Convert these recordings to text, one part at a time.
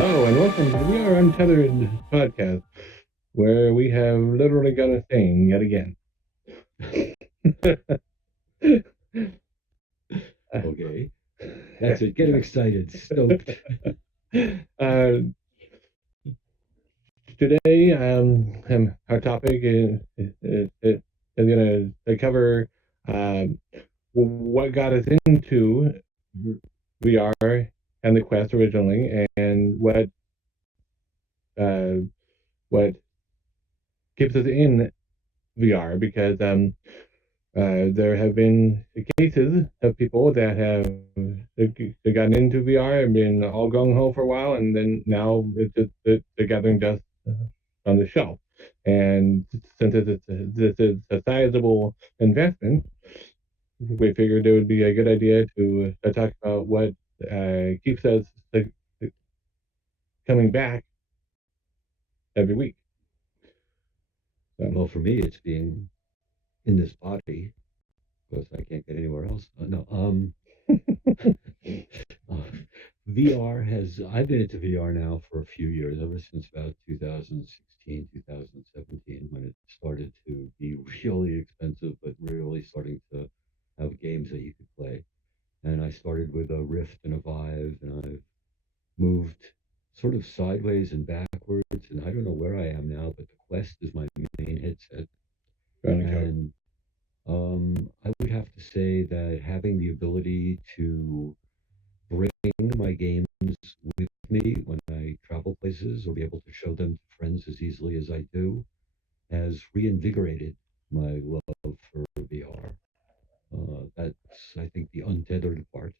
Hello and welcome to the We Are Untethered podcast, where we have literally got a thing yet again. Okay, that's it. Get him excited, stoked. Today, our topic is going to cover what got us into VR and the Quest originally, and what keeps us in VR, because there have been cases of people that have gotten into VR and been all gung ho for a while, and then now they're gathering dust on the shelf. And since this is a sizable investment, we figured it would be a good idea to talk about what keeps us uh, coming back every week. Well, for me, it's being in this body because I can't get anywhere else. No, uh, VR has. I've been into VR now for a few years, ever since about 2016, 2017, when it started to be really expensive, but really starting to have games that you could play. And I started with a Rift and a Vive, and I've moved sort of sideways and backwards, and I don't know where I am now, but the Quest is my main headset. And I would have to say that having the ability to bring my games with me when I travel places or be able to show them to friends as easily as I do has reinvigorated my love for VR. That's, I think, the untethered part.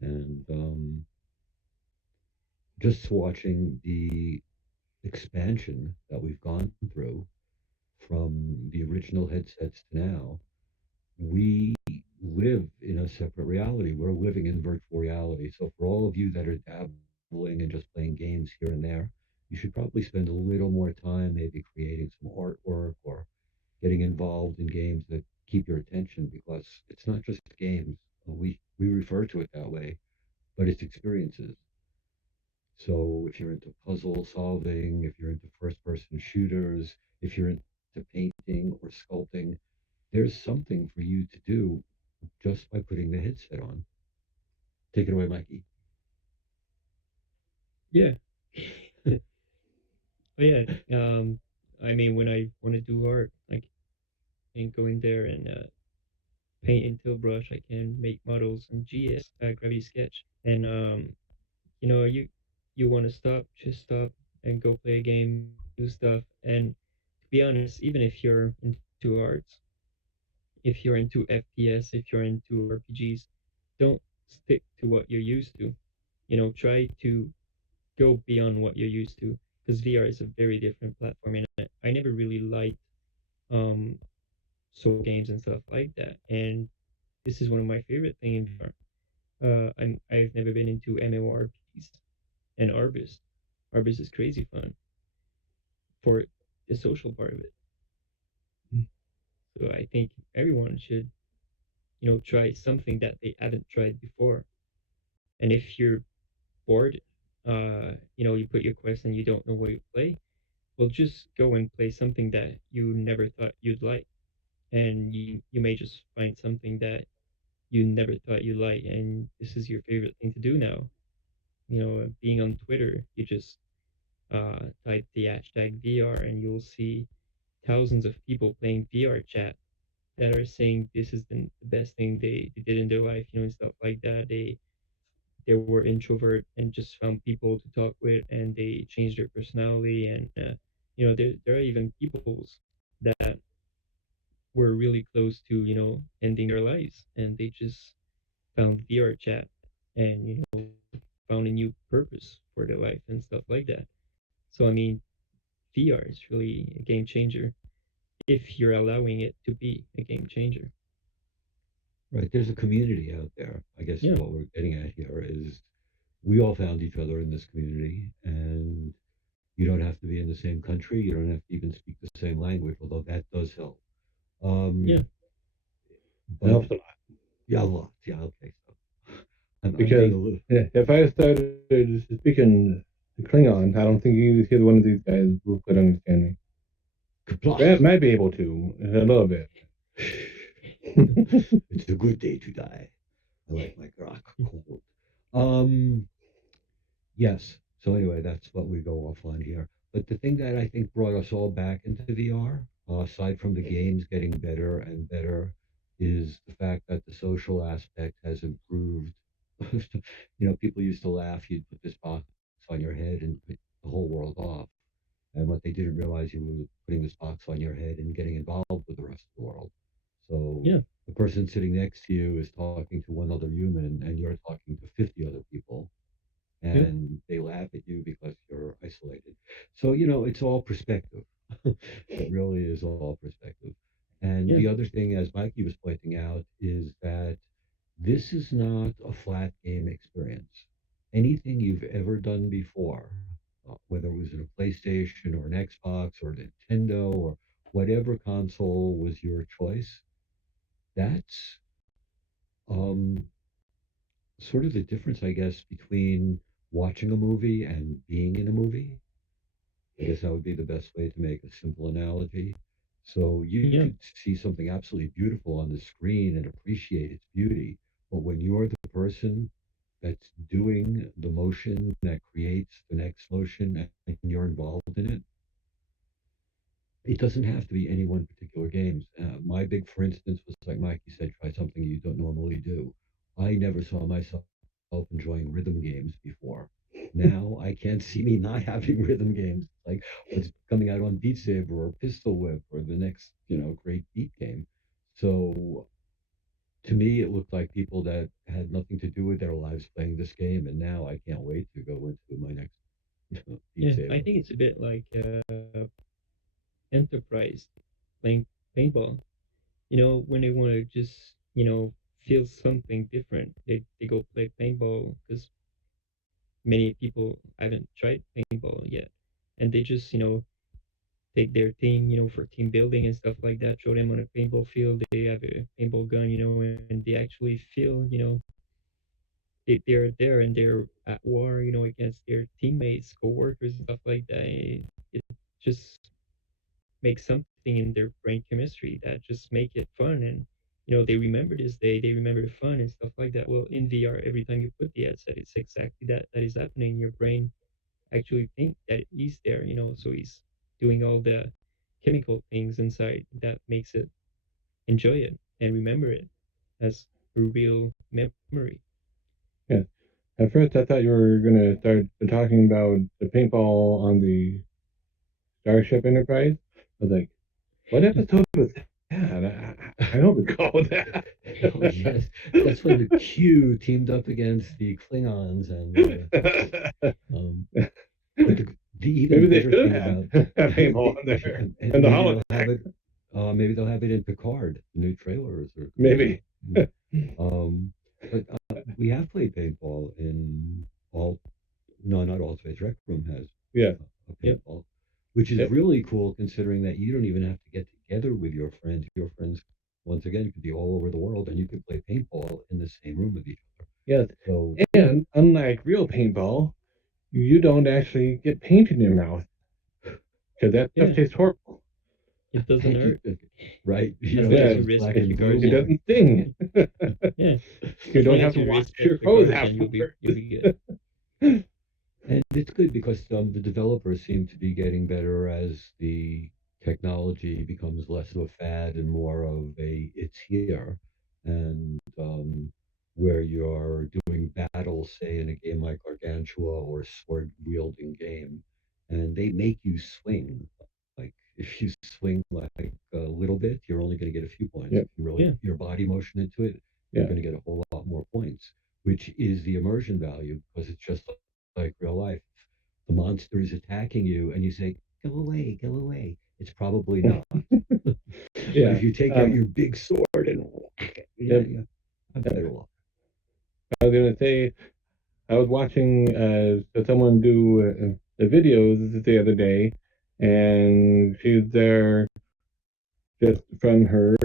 And just watching the expansion that we've gone through from the original headsets to now, we live in a separate reality. We're living in virtual reality. So for all of you that are dabbling and just playing games here and there, you should probably spend a little more time maybe creating some artwork or getting involved in games that keep your attention, because it's not just games. We refer to it that way, but it's experiences. So if you're into puzzle solving, if you're into first person shooters, if you're into painting or sculpting, there's something for you to do just by putting the headset on. Take it away, Mikey. Yeah. But yeah, I mean, when I want to do art, I can go in there and paint into a brush. I can make models in GS, Gravity Sketch, and you want to stop, just stop and go play a game, do stuff. And to be honest, even if you're into arts, if you're into FPS, if you're into RPGs, don't stick to what you're used to. Try to go beyond what you're used to, because VR is a very different platform, and I never really liked um soul games and stuff like that. And this is one of my favorite things in VR. I've never been into MMORPGs and Arbus. Arbus is crazy fun for the social part of it. So I think everyone should, try something that they haven't tried before. And if you're bored, you put your quest and you don't know what you play, well, just go and play something that you never thought you'd like, and you may just find something that you never thought you'd like, and this is your favorite thing to do now. Being on Twitter, you just type the hashtag VR, and you'll see thousands of people playing VR chat that are saying this is the best thing they did in their life, and stuff like that. They were introvert and just found people to talk with, and they changed their personality. And there are even peoples that were really close to ending their lives, and they just found VR chat and found a new purpose for their life and stuff like that. So I mean, VR is really a game changer if you're allowing it to be a game changer. Right, there's a community out there. I guess Yeah. what we're getting at here is we all found each other in this community, and you don't have to be in the same country. You don't have to even speak the same language, although that does help. Yeah. Um, It but helps a lot. yeah, a lot. Yeah, okay. So I'm being Because a little. if I started speaking Klingon. I don't think either one of these guys could understand me. Brad might be able to a little bit. It's a good day to die. I like my grok cold. Yes. So anyway, that's what we go off on here. But the thing that I think brought us all back into VR, aside from the games getting better and better, is the fact that the social aspect has improved. People used to laugh. You'd put this box on your head and put the whole world off. And what they didn't realize, you were putting this box on your head and getting involved with the rest of the world. So Yeah. the person sitting next to you is talking to one other human, and you're talking to 50 other people, and they laugh at you because you're isolated. So, it's all perspective. It really is all perspective. And Yeah. the other thing, as Mikey was pointing out, is that this is not a flat game experience. Anything you've ever done before, whether it was in a PlayStation or an Xbox or Nintendo or whatever console was your choice, that's um, sort of the difference, I guess, between watching a movie and being in a movie. I guess that would be the best way to make a simple analogy. So you Yeah. could see something absolutely beautiful on the screen and appreciate its beauty, but when you're the person that's doing the motion that creates the next motion and you're involved in it, it doesn't have to be any one particular game. My big, for instance, was like Mikey said, try something you don't normally do. I never saw myself enjoying rhythm games before. Now I can't see me not having rhythm games like what's coming out on Beat Saber or Pistol Whip or the next, great beat game. So to me, it looked like people that had nothing to do with their lives playing this game, and now I can't wait to go into my next Beat Yeah. Saber. I think it's a bit like Enterprise playing paintball. When they want to just feel something different, they go play paintball because many people haven't tried paintball yet, and they just take their team for team building and stuff like that, throw them on a paintball field. They have a paintball gun, and they actually feel they're there and they're at war, against their teammates, co-workers, and stuff like that. It just makes something in their brain chemistry that just make it fun, and they remember this day, they remember the fun and stuff like that. Well, in VR, every time you put the headset, it's exactly that is happening. Your brain actually think that he's there, so he's doing all the chemical things inside that makes it enjoy it and remember it as a real memory. Yeah. At first, I thought you were gonna start talking about the paintball on the Starship Enterprise. I was like, what episode was that? I don't recall that. Oh, yes, that's when the Q teamed up against the Klingons, and but the even Maybe they better should thing have about had paintball on there and and the maybe they'll have holodeck. it. Maybe they'll have it in Picard. New trailers are coming Maybe. out. But we have played paintball in all. No, not all space. Rec Room has Yeah. a Yep. paintball, which is Yep. really cool considering that you don't even have to get together with your friends. Your friends, once again, could be all over the world, and you could play paintball in the same room with each other. Yes. So And unlike real paintball, you don't actually get paint in your mouth because that stuff Yeah, tastes horrible. it doesn't hurt right? as know, long Yeah. as it's you just black respect and the blue. It guardian. doesn't sting. Yeah, You as don't long have as to you wash respect your the clothes guardian, you'll be good. And it's good because the developers seem to be getting better as the technology becomes less of a fad and more of a it's here. And where you're doing battles, say in a game like Gargantua or a sword wielding game, and they make you swing. Like if you swing like a little bit, you're only going to get a few points. Yep. If you really Yeah. put your body motion into it, you're Yeah. going to get a whole lot more points, which is the immersion value because it's just like real life. The monster is attacking you, and you say, "Go away, go away." It's probably not. But Yeah. if you take out your big sword and whack it, Yep. I'm better off. I was gonna say I was watching someone do the videos the other day, and she's there just from her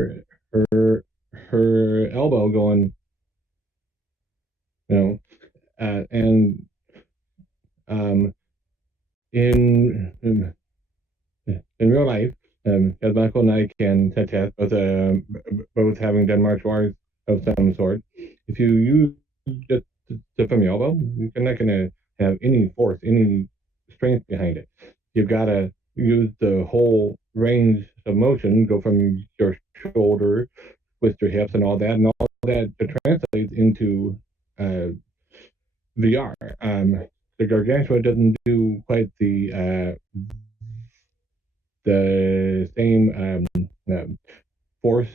her elbow going, you know, and um, in real life, as Michael and I can attest, both having done martial arts of some sort, if you use just from your elbow, you're not going to have any force, any strength behind it. You've got to use the whole range of motion, go from your shoulder, twist your hips, and all that to translate into uh, VR. The Gargantua doesn't do quite the same force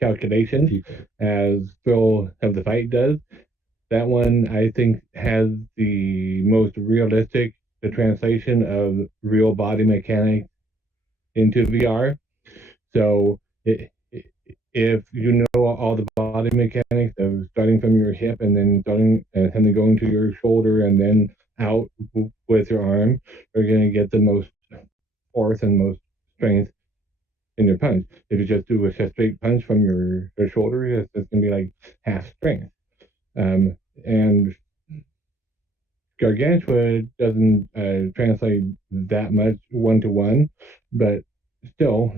calculation as Thrill of the Fight does. That one, I think, has the most realistic the translation of real body mechanics into VR. So if you know all the body mechanics of starting from your hip and then going to your shoulder and then out with your arm, you're going to get the most force and most strength in your punch. If you just do a straight punch from your shoulder, it's going to be like half strength. And Gargantua doesn't translate that much one to one, but still,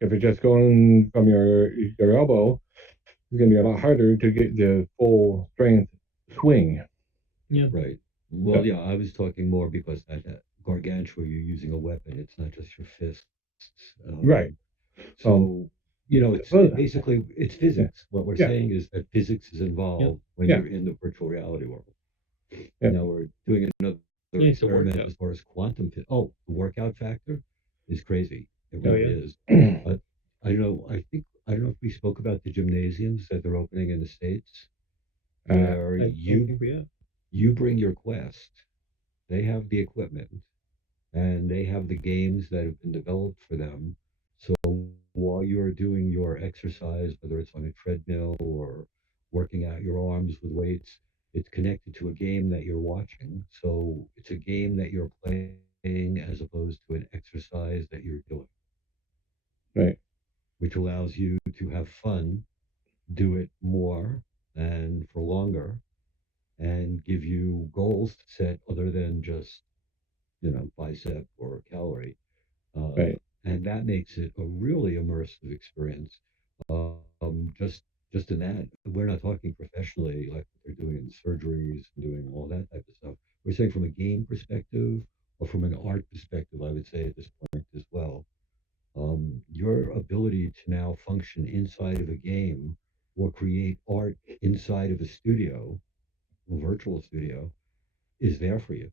if you're just going from your elbow, it's going to be a lot harder to get the full strength swing. Yeah. Right. Well, yeah, I was talking more because at Gargantua, you're using a weapon. It's not just your fists. Right. So, it's basically it's physics. What we're Yeah. saying is that physics is involved when Yeah. you're in the virtual reality world. Yeah. Now we're doing another experiment as far as quantum. The workout factor is crazy. It really is. But I don't know. I don't know if we spoke about the gymnasiums that they're opening in the States, where you bring your Quest. They have the equipment and they have the games that have been developed for them. So while you're doing your exercise, whether it's on a treadmill or working out your arms with weights, it's connected to a game that you're watching. So it's a game that you're playing as opposed to an exercise that you're doing. Right. Which allows you to have fun, do it more and for longer, and give you goals to set other than just bicep or calorie. Right. And that makes it a really immersive experience. Just in that, we're not talking professionally like what they're doing in surgeries and doing all that type of stuff. We're saying from a game perspective or from an art perspective, I would say at this point as well. Your ability to now function inside of a game or create art inside of a studio, a virtual studio, is there for you.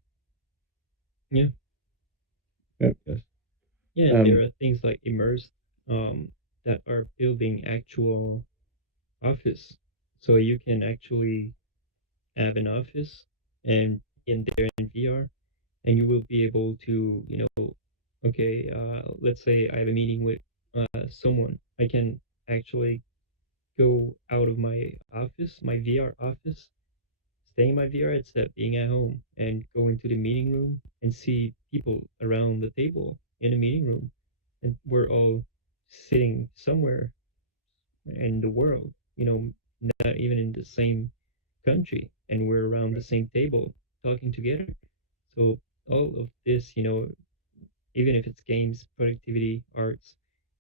Yeah. Yep. Yes. Yeah, there are things like Immersed that are building actual office. So you can actually have an office and in there in VR, and you will be able to, okay, let's say I have a meeting with someone. I can actually go out of my office, my VR office, stay in my VR instead of being at home, and go into the meeting room and see people around the table in the meeting room. And we're all sitting somewhere in the world, not even in the same country, and we're around the same table talking together. So all of this, even if it's games, productivity, arts,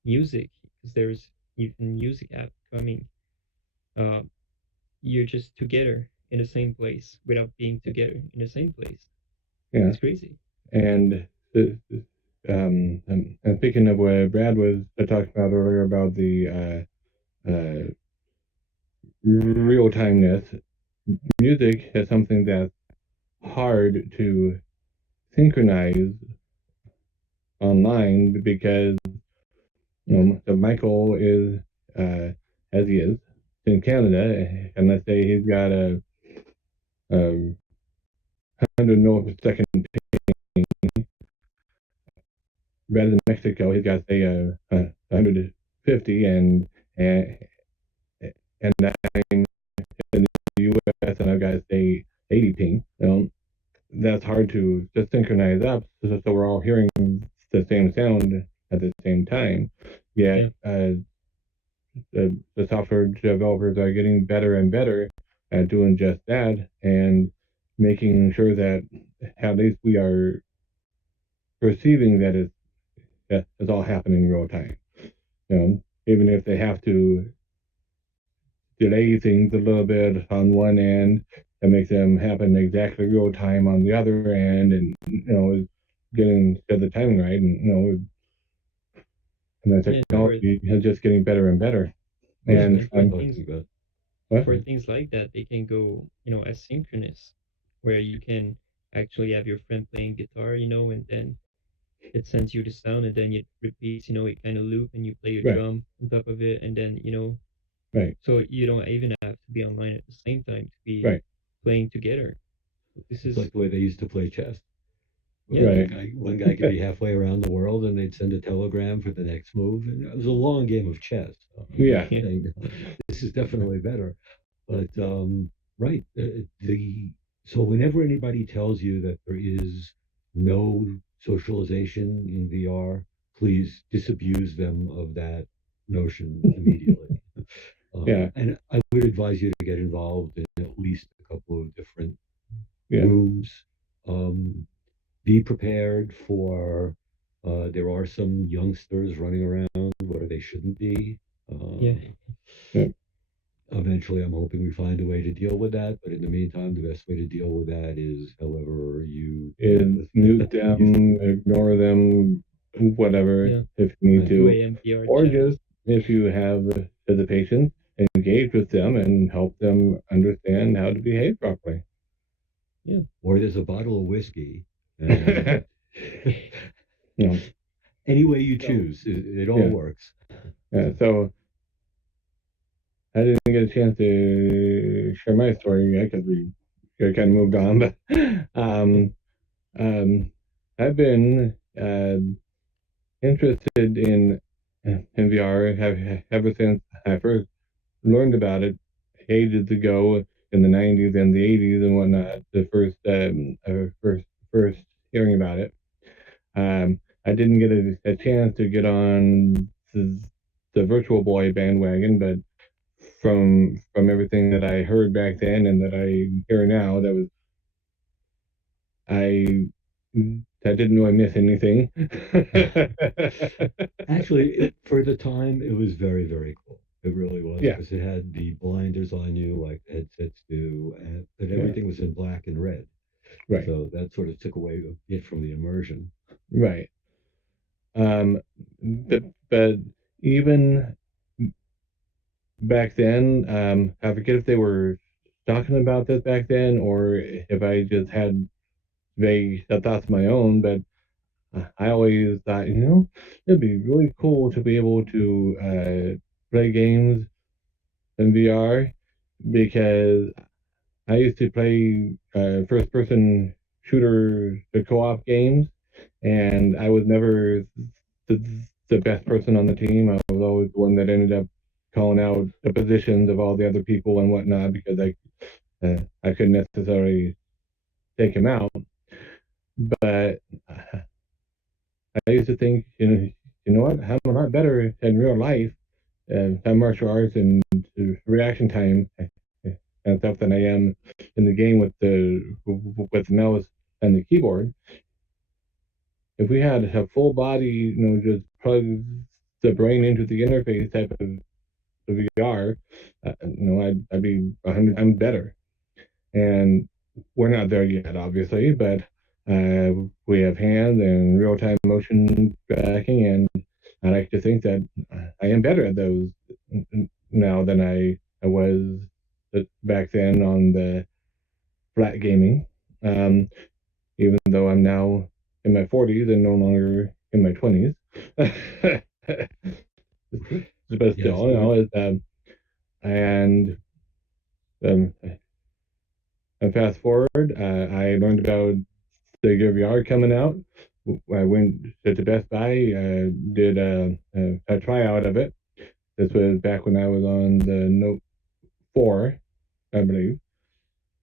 music, because there's even music app coming, uh, you're just together in the same place without being together in the same place. Yeah. It's crazy. And and speaking of what Brad was talking about earlier about the real timeness, music is something that's hard to synchronize online because so Michael is as he is in Canada, and let's say he's got a 100 millisecond ping. Rather than Mexico, he's got say 150, and I'm in the U.S. and I've got say 80 ping. That's hard to just synchronize up, so we're all hearing the same sound at the same time. Yet the software developers are getting better and better at doing just that and making sure that at least we are perceiving that it's all happening in real time. Even if they have to delay things a little bit on one end, that makes them happen exactly real time on the other end, and getting the timing right, and the Yeah, for technology is just getting better and better. And for things what? for things like that, they can go, asynchronous, where you can actually have your friend playing guitar, and then it sends you the sound, and then it repeats, it kind of loop, and you play your Right, drum on top of it, and then, right, so you don't even have to be online at the same time to be right, playing together. This It's is, like the way they used to play chess. yeah, right. One guy could be halfway around the world, and they'd send a telegram for the next move, and it was a long game of chess. I'm not Yeah, yeah, saying this is definitely better, but right, the so whenever anybody tells you that there is no socialization in VR, please disabuse them of that notion immediately. yeah, And I would advise you to get involved in at least a couple of different yeah. rooms. Um, be prepared for there are some youngsters running around where they shouldn't be. yeah, Yeah. Eventually, I'm hoping we find a way to deal with that. But in the meantime, the best way to deal with that is however you deal Is with mute use. them, ignore them, whatever, yeah. if you need Right. to, 2 a.m. VR or chat. just if you have the patience, engage with them and help them understand how to behave properly. Yeah, Or there's a bottle of whiskey, and you know, any way you so choose, it all yeah, works. yeah. So I didn't get a chance to share my story yet because we kind of moved on, but um, I've been interested in VR ever since I first learned about it ages ago in the 90s and the 80s and whatnot. The first hearing about it. I didn't get a chance to get on the Virtual Boy bandwagon, but from everything that I heard back then and that I hear now, I I didn't really miss anything. Actually, for the time, it was very, very cool. It really was Yeah, because it had the blinders on you like headsets do, but yeah, everything was in black and red. right, So that sort of took away a bit from the immersion. right. But even back then, I forget if they were talking about this back then or if I just had vague thoughts of my own, but I always thought, it'd be really cool to be able to play games in VR because I used to play first person shooter co-op games, and I was never the best person on the team. I was always the one that ended up calling out the positions of all the other people and whatnot because I couldn't necessarily take him out. But I used to think, what? I'm a lot better in real life and martial arts and reaction time and stuff than I am in the game with the mouse and the keyboard. If we had a full body, just plug the brain into the interface type of VR, I'd be 100 times better. And we're not there yet, obviously, but we have hands and real time motion tracking, and I like to think that I am better at those now than I was back then on the flat gaming. Um, Even though I'm now in my 40s and no longer in my 20s. But Yes, still, it's, and um, and fast forward, I learned about the Gear VR coming out. I went to Best Buy, did a tryout of it. This was back when I was on the Note 4, I believe.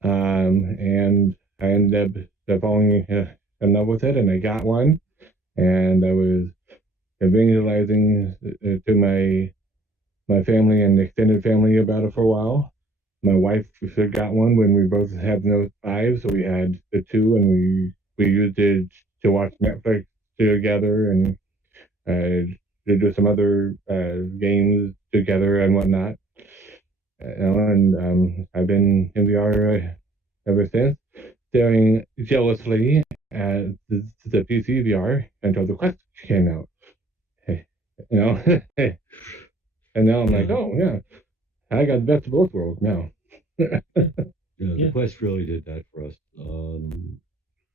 And I ended up falling in love with it, and I got one. And I was evangelizing to my family and extended family about it for a while. My wife got one when we both had Note 5, so we had the two, and we used it to watch Netflix together and to do some other games together and whatnot. And I've been in VR ever since, staring jealously at the PC VR until the Quest came out. Hey, you know, and now I'm like, oh yeah, I got the best of both worlds now. The Quest really did that for us.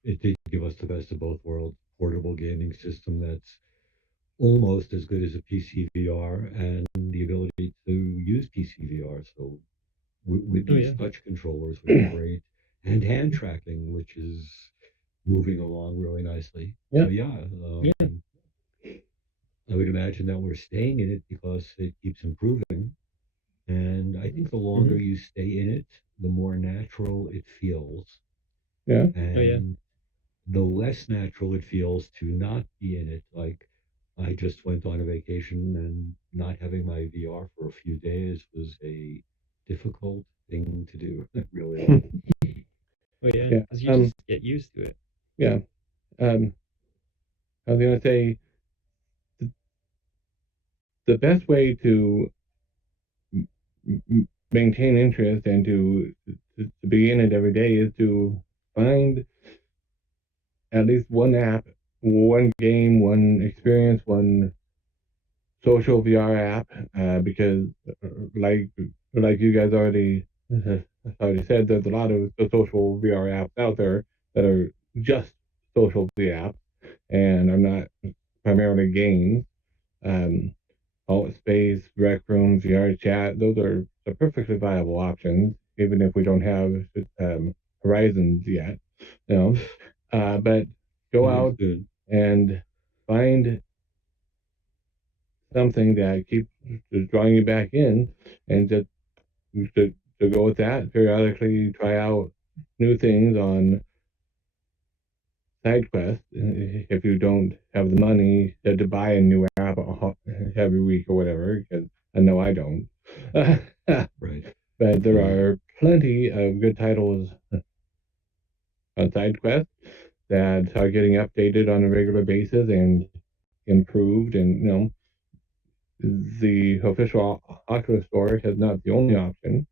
It did give us the best of both worlds. Portable gaming system that's almost as good as a PC VR, and the ability to use PC VR. So with these touch controllers, which are great, and hand tracking, which is moving along really nicely. Yeah. So I would imagine that we're staying in it because it keeps improving. And I think the longer you stay in it, the more natural it feels. Yeah. And the less natural it feels to not be in it. Like I just went on a vacation and not having my VR for a few days was a difficult thing to do. It really was. Because you just get used to it. Yeah. I was going to say the best way to maintain interest and to be in it every day is to find at least one app, one game, one experience, one social VR app, because like you guys already said, there's a lot of the social VR apps out there that are just social VR apps and are not primarily games. Alt Space, Rec Room, VR Chat, those are perfectly viable options, even if we don't have Horizons yet. But go out and find something that keeps drawing you back in, and to go with that. Periodically try out new things on side quests if you don't have the money to buy a new app every week or whatever, because I know I don't. Right. But there are plenty of good titles on side quests that are getting updated on a regular basis and improved. And the official Oculus store is not the only option.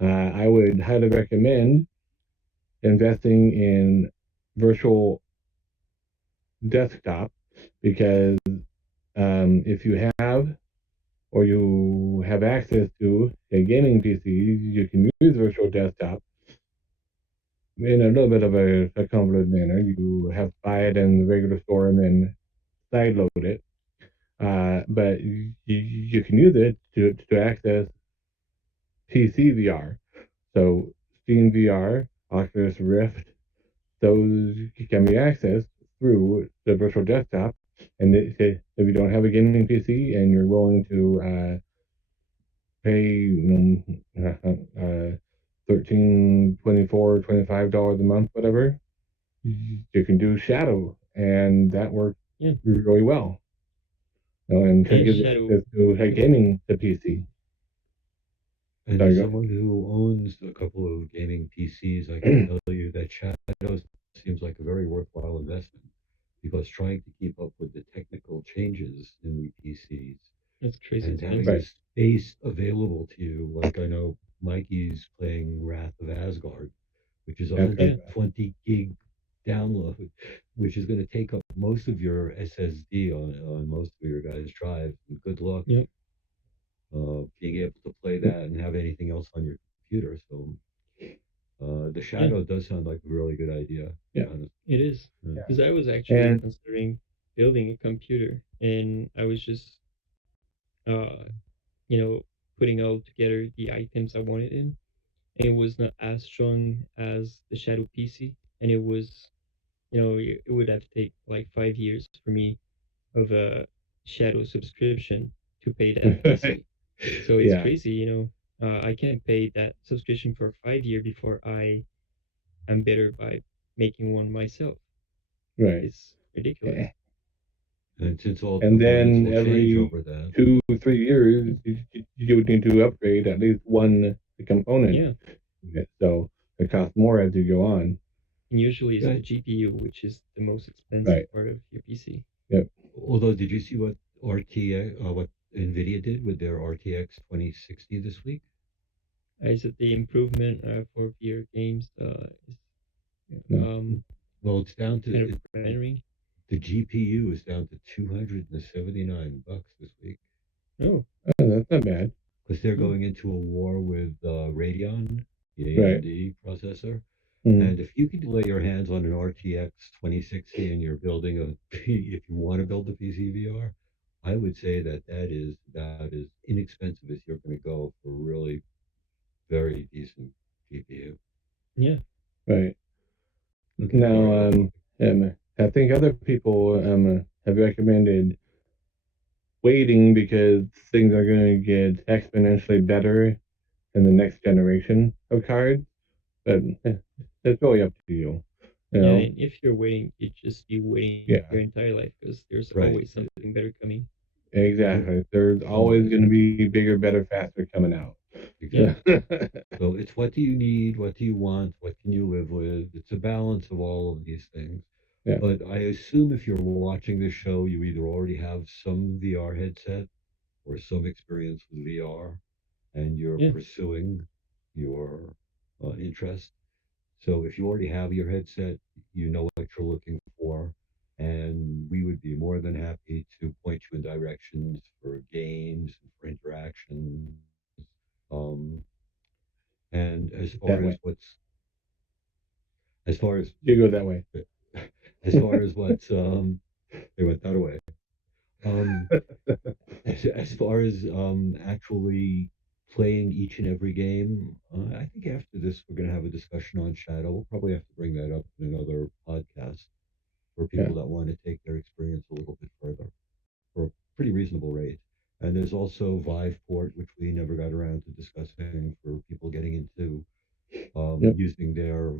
I would highly recommend investing in virtual desktop, because if you have or you have access to a gaming PC, you can use virtual desktop in a little bit of a convoluted manner. You have to buy it in the regular store and then sideload it. But you can use it to access PC VR. So Steam VR, Oculus Rift, those can be accessed through the virtual desktop. And if you don't have a gaming PC and you're willing to pay $13, $24, $25 a month, whatever, you can do Shadow, and that works really well. And to give access to gaming to PC. And as someone who owns a couple of gaming PCs, I can tell you that Shadow seems like a very worthwhile investment, because trying to keep up with the technical changes in the PCs That's crazy. and having the space available to you, like I know Mikey's playing Wrath of Asgard, which is 120 gig download, which is going to take up most of your SSD on most of your guys' drives. And good luck being able to play that and have anything else on your computer. So the Shadow does sound like a really good idea. Yeah, it is. Because I was actually considering building a computer, and I was just, putting all together the items I wanted in. And it was not as strong as the Shadow PC, and it was, it would have taken like 5 years for me of a Shadow subscription to pay that PC. So it's crazy, I can't pay that subscription for 5 years before I am better by making one myself. Right. It's ridiculous. And since all and then will every change over that. 2-3 years, you would need to upgrade at least one component. So it costs more as you go on. And usually it's the GPU, which is the most expensive part of your PC. Yep. Although, did you see what what Nvidia did with their RTX 2060 this week? I said the improvement for VR games is No. Well, it's down kind of to rendering. the GPU is down to $279 this week Oh, That's not bad. because they're hmm. going into a war with Radeon, the Right. AMD processor. Mm. And if you can lay your hands on an RTX 2060 and you're building if you want to build a PC VR, I would say that that is about as inexpensive as you're going to go for a really very decent GPU. Yeah, Right. Okay, sorry. Now, I think other people have recommended waiting because things are going to get exponentially better in the next generation of cards. But it's really up to you. You yeah. know? And if you're waiting, you just be waiting Yeah. your entire life because there's Right. always something better coming. Exactly. There's always Always. going to be bigger, better, faster coming out. Yeah, So it's what do you need? What do you want? What can you live with? It's a balance of all of these things. Yeah. But I assume if you're watching this show, you either already have some VR headset or some experience with VR, and you're yeah, pursuing your interest. So if you already have your headset, you know what you're looking for, and we would be more than happy to point you in directions for games and for interactions. Um, and That way. as far as You go that way. as far as what's they went that away. Um, as far as actually playing each and every game, I think after this we're going to have a discussion on Shadow. We'll probably have to bring that up in another podcast for Yeah. people that want to take their experience a little bit further for a pretty reasonable rate. And there's also Viveport, which we never got around to discussing for people getting into Yep. using their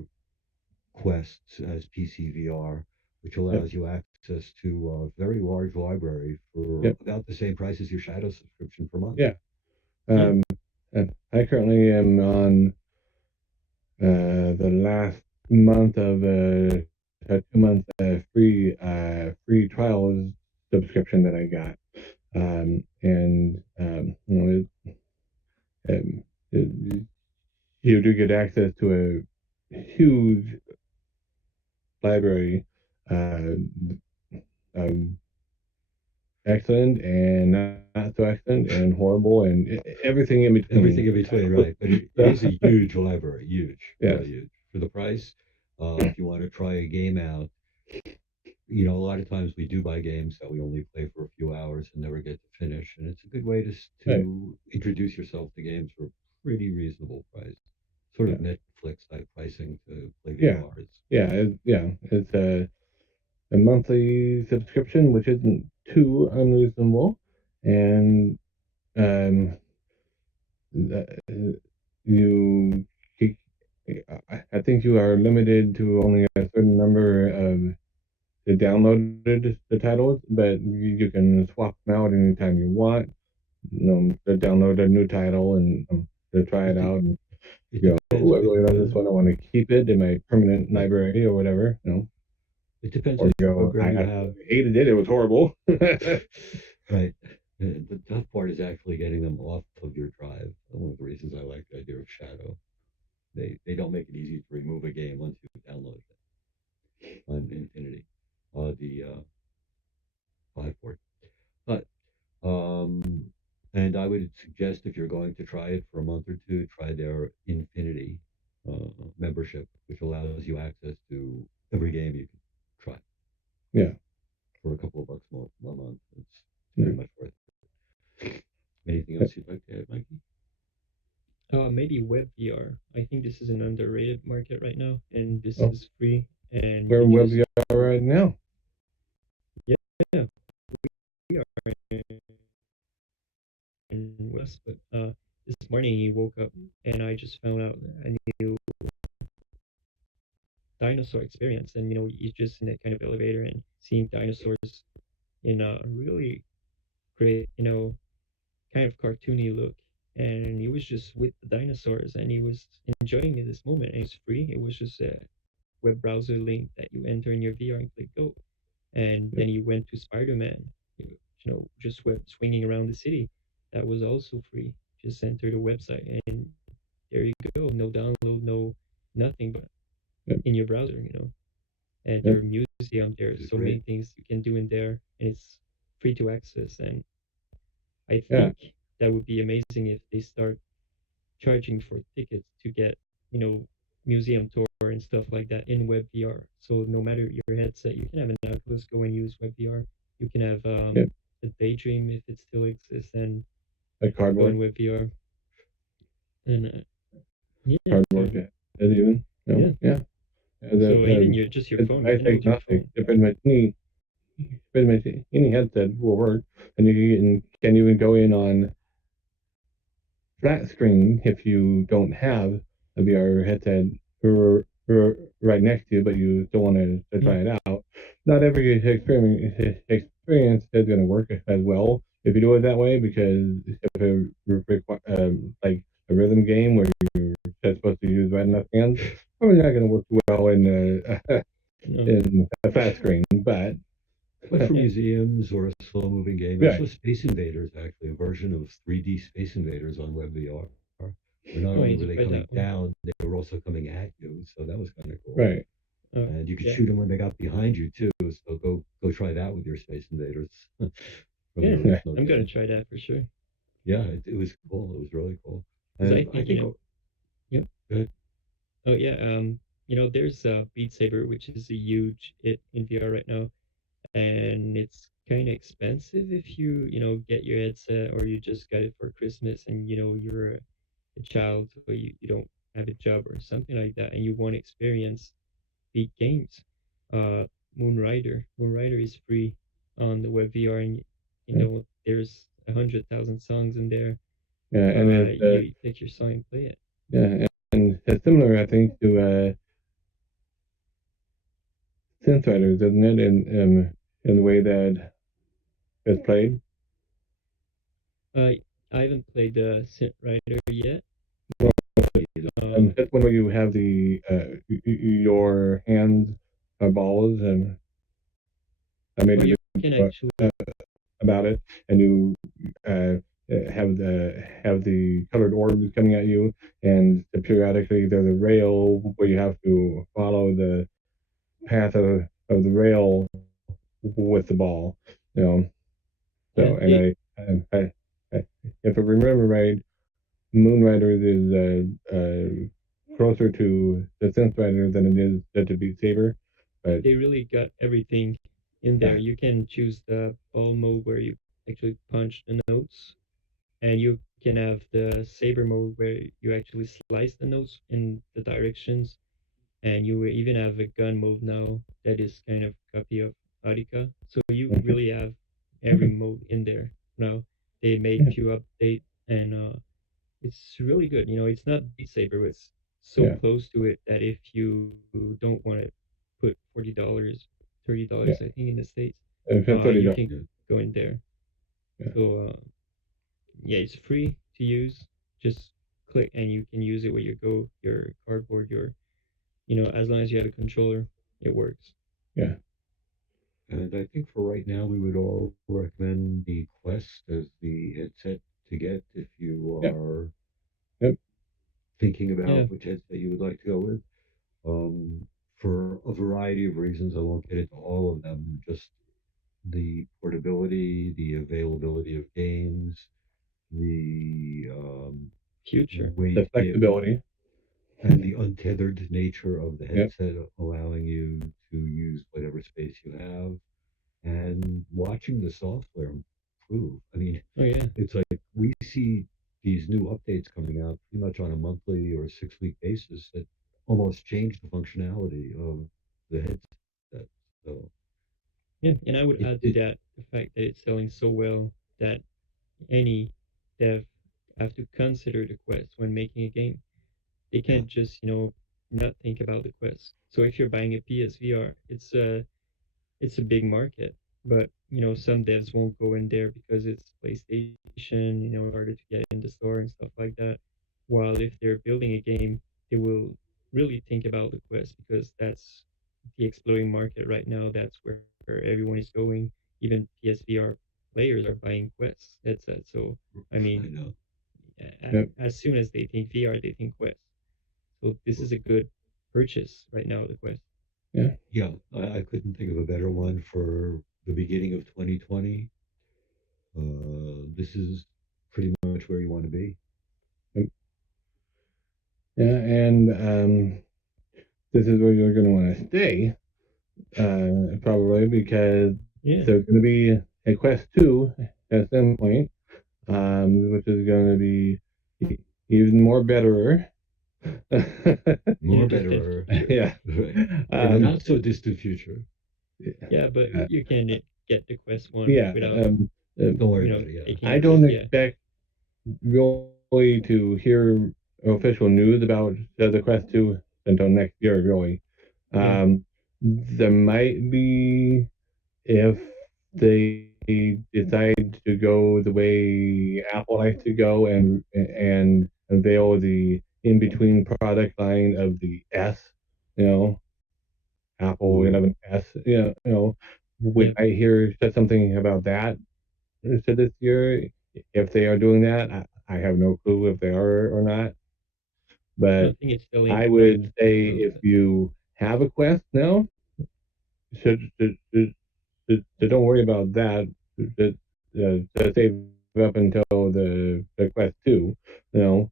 Quests as PC VR, which Yep. allows you access to a very large library for Yep. about the same price as your Shadow subscription per month. Yeah. yeah. I currently am on the last month of a 2 month free trial subscription that I got. And um, it, you do get access to a huge library, uh, um, excellent and not so excellent and horrible and everything in Everything between. in between, right? But it is a huge library, huge, Yes. really huge for the price. If you want to try a game out, a lot of times we do buy games that we only play for a few hours and never get to finish, and it's a good way to Right. introduce yourself to games for a pretty reasonable price, sort Yeah. of Netflix type pricing to play Yeah. VR. It's a monthly subscription, which isn't too unreasonable, and um, you. I think you are limited to only a certain number of the downloaded the titles, but you can swap them out anytime you want. To download a new title and to try It, it de- out and it go, depends. oh, I really love this one. I want to keep it in my permanent Right. library or whatever. It depends Or which go, program you I have. hated it. It was horrible. Right. The tough part is actually getting them off of your drive. One of the reasons I like the idea of Shadow. They don't make it easy to remove a game once you've downloaded it on Infinity, the Vive port. But and I would suggest if you're going to try it for a month or two, try their Infinity membership, which allows you access to every game you can try Yeah. for a couple of bucks more a month. It's Yeah. very much worth it. Anything else you'd like to add, Mikey? Maybe web VR. I think this is an underrated market right now, and this Oh, is free, and we're you in web just VR right now. yeah, we are in West. But this morning you woke up, and I just found out a new dinosaur experience, and you're just in that kind of elevator and seeing dinosaurs in a really great, kind of cartoony look. And he was just with the dinosaurs, and he was enjoying this moment. And it's free. It was just a web browser link that you enter in your VR and click go. And then you went to Spider-Man, just went swinging around the city. That was also free. Just enter the website and there you go. No download, no nothing but Yep. in your browser, and Yep. your museum. There's so many Great. things you can do in there, and it's free to access. And I Yeah. think that would be amazing if they start charging for tickets to get, museum tour and stuff like that in WebVR. So no matter your headset, you can have an Oculus go and use WebVR. You can have Yep. a Daydream if it still exists and Like go in cardboard. WebVR. And yeah, Cardboard. Yeah. Is even. No. yeah. Yeah. So even just your It's phone, you device can hold your agnostic. phone. Pretty much any headset will work, and can even go in on flat screen if you don't have a VR headset right next to you, but you still want to try it out. Not every experience is going to work as well if you do it that way, because if it like a rhythm game where you're just supposed to use right and left hand, probably not going to work well No. in a flat screen. But But for Yeah. museums or a slow-moving game, I right, saw Space Invaders actually, a version of 3D Space Invaders on WebVR. Where not Oh, I only need were to they try coming that one. down, they were also coming at you. So that was kind of cool. right, And you could Yeah. shoot them when they got behind you too. So go try that with your Space Invaders from the Yeah. original I'm gonna game. try that for sure. Yeah, it was cool. It was really cool. Because I And I think, think yep. uh, Oh yeah. There's Beat Saber, which is a huge hit in VR right now, and it's kind of expensive if get your headset or you just got it for Christmas and you're a child, so you don't have a job or something like that, and you want to experience beat games. Uh, Moonrider is free on the web VR, and there's 100,000 songs in there. yeah, and You pick your song and play it. yeah, and it's similar, I think, to synth riders, doesn't it? In the way that it's played. Uh, I haven't played the Synth Rider yet. That's one where you have the your hands are balls, and I made Well, a you can video actually about it, and you have the colored orbs coming at you, and periodically there's a rail where you have to follow the path of the rail with the ball. You know, yeah so I if I remember right, Moonriders is closer to the Synth Rider than it is to Beat Saber, but they really got everything in there. yeah, You can choose the ball mode where you actually punch the notes, and you can have the saber mode where you actually slice the notes in the directions, and you even have a gun mode now that is kind of copy of Audica. So you okay, really have every okay, mode in there now. They made yeah, few update, and it's really good. It's not Beat Saber, but it's so yeah, close to it that if you don't want to put $40, yeah. $30, I think in the States, It's you $30. can yeah, go in there. Yeah, So yeah, it's free to use. Just click and you can use it with your cardboard, as long as you have a controller, it works. yeah, and I think for right now we would all recommend the Quest as the headset to get if you yep, are yep, thinking Yeah, about which headset you would like to go with. For a variety of reasons, I won't get into all of them. Just the portability, the availability of games, the future. the weight, flexibility. and the untethered nature of the Yep, headset, allowing you to use whatever space you have, and watching the software improve. I mean, Oh yeah, it's like we see these new updates coming out pretty much on a monthly or 6 week basis that almost change the functionality of the headset. So yeah. And I would add to it that the fact that it's selling so well that any dev have to consider the Quest when making a game. They yeah, can't just not think about the Quest. So if you're buying a PSVR, it's a big market, but some devs won't go in there because it's PlayStation, in order to get in the store and stuff like that. While if they're building a game, they will really think about the Quest because that's the exploding market right now. That's where where everyone is going. Even PSVR players are buying Quest headsets. So I I mean, know. Yep. as soon as they think VR, they think Quest. So this is a good purchase right now, the Quest. Yeah. Yeah, I couldn't think of a better one for the beginning of 2020. This is pretty much where you want to be. Yep. Yeah. And this is where you're going to want to stay, probably, because Yeah, there's going to be a Quest 2 at some point, which is going to be even more betterer. More yeah, better, Yeah. right? In the not so distant future. yeah. But uh, you can get the Quest one yeah. without Don't worry you about know it. Yeah, taking I a don't Quest. Yeah, expect really to hear official news about the Quest 2 until next year, really. yeah, There might be if they decide to go the way Apple likes to go and unveil the in-between product line of the S, you know, Apple Ooh, 11S, we yeah. might hear something about that to this year. If they are doing that, I have no clue if they are or not. I But don't think it's still in I flight. would say So if you have a Quest now, so don't worry about that. To save up until the Quest 2. You know,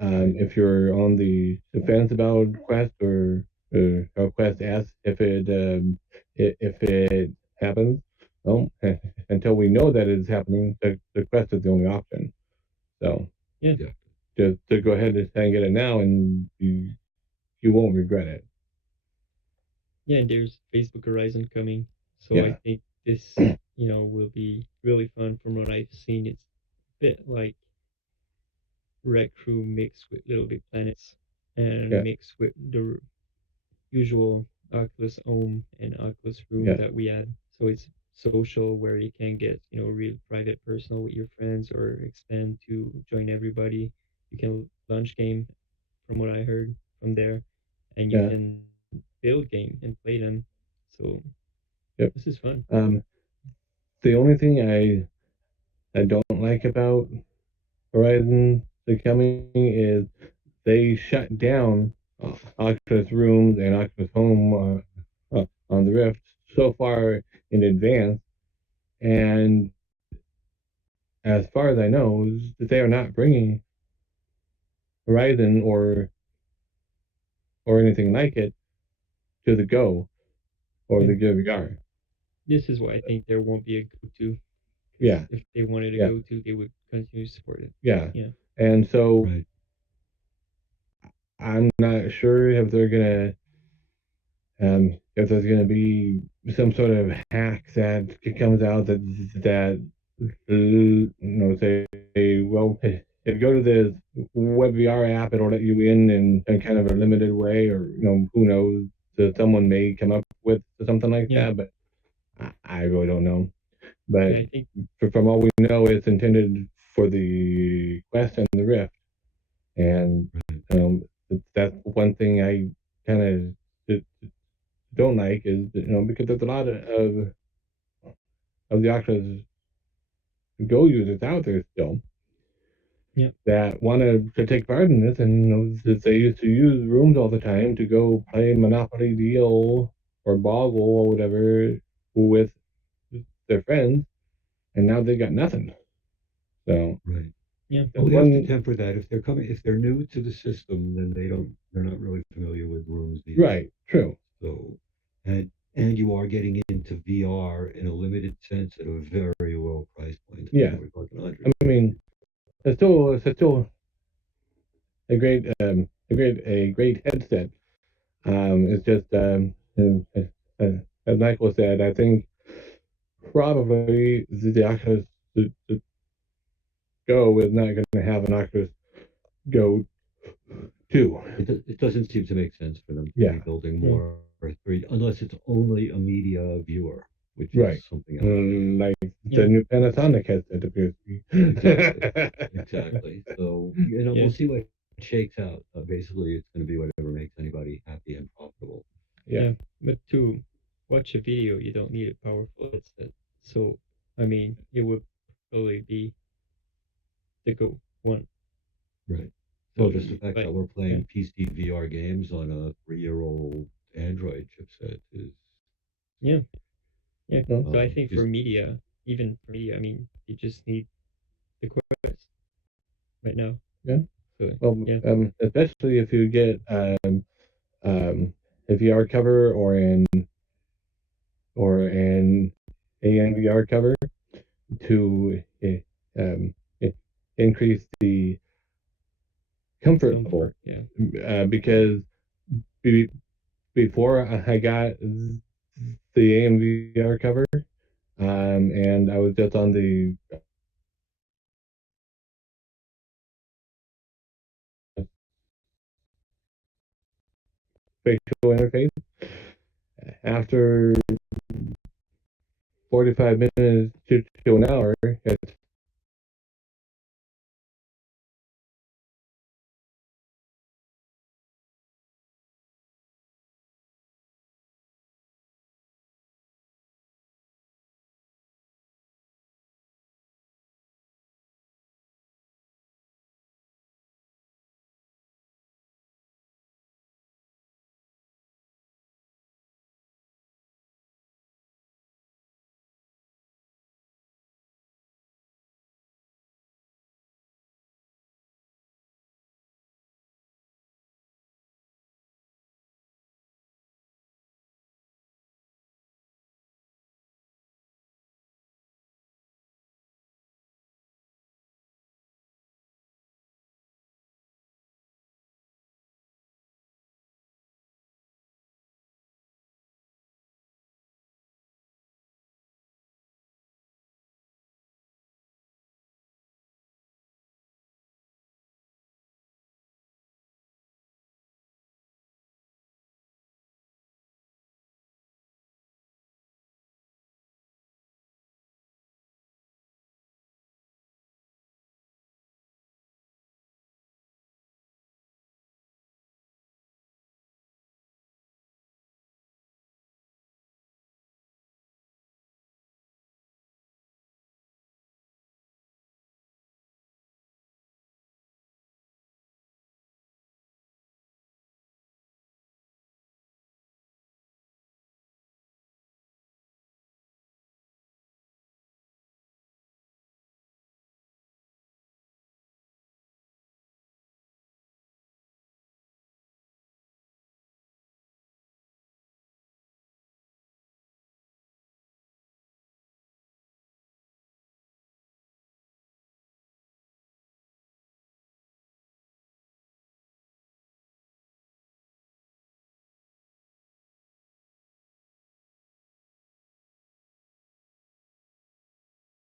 right. if you're on the fence about Quest or Quest S, if it happens, well, until we know that it's happening, the Quest is the only option. So yeah, Yeah, just to go ahead and get it now, and you won't regret it. yeah. And there's Facebook Horizon coming. So I Yeah, think this will be really fun. From what I've seen, it's a bit like Rec Crew mixed with Little Big Planets and yeah, mixed with the usual Oculus Home and Oculus Room yeah, that we had. So it's social where you can get, real private personal with your friends or expand to join everybody. You can launch game from what I heard from there and you yeah. can build game and play them. So Yep. this is fun. The only thing I don't like about Horizon the coming is they shut down Oculus Rooms and Oculus Home on the Rift so far in advance, and as far as I know, is that they are not bringing Horizon or anything like it to the Go or Yeah. the Gear VR. This is why I think there won't be a go to because Yeah, if they wanted to yeah, go to, they would continue to support it. yeah. Yeah. And so right. I'm not sure if there's gonna be some sort of hack that comes out that say, well, if you go to this web VR app, it'll let you in kind of a limited way, or who knows, that someone may come up with something like Yeah. that, but I really don't know. Yeah. But I think, from all we know, it's intended for the Quest and the Rift, and that's one thing I kind of don't like is because there's a lot of the Oculus Go users out there still yeah. that want to take part in this, and that they used to use rooms all the time to go play Monopoly Deal or Boggle or whatever with their friends, and now they got nothing. So Right. Yeah. But that's we have to one temper that. If they're new to the system, then they're not really familiar with rooms these days. right, true, So, and you are getting into VR in a limited sense at a very low price point. I yeah. mean, we're talking I hundreds. mean, it's still a great headset. It's just as Michael said, I think probably the Oculus the Go is not going to have an Oculus Go 2. It doesn't seem to make sense for them to be Yeah, building Mm. more 3 unless it's only a media viewer, which right. is something else. Like Yeah. the new Panasonic headset appears to be. Exactly. Exactly. So, Yeah. we'll see what shakes out. Basically, it's going to be whatever makes anybody happy and profitable. Yeah, Yeah. But to watch a video, you don't need a powerful headset. So, I mean, it would probably be the go one. Right. So just the fact But that we're playing PC VR games on a 3-year-old Android chipset is yeah, yeah. Well, So I think for is media, even for media, I mean, you just need the Quest right now. yeah. So Well, yeah, especially if you get a VR cover or an ANVR cover to i- increase the comfort level, comfort. Yeah, because be, before I got the AMVR cover, and I was just on the facial interface. After 45 minutes to an hour,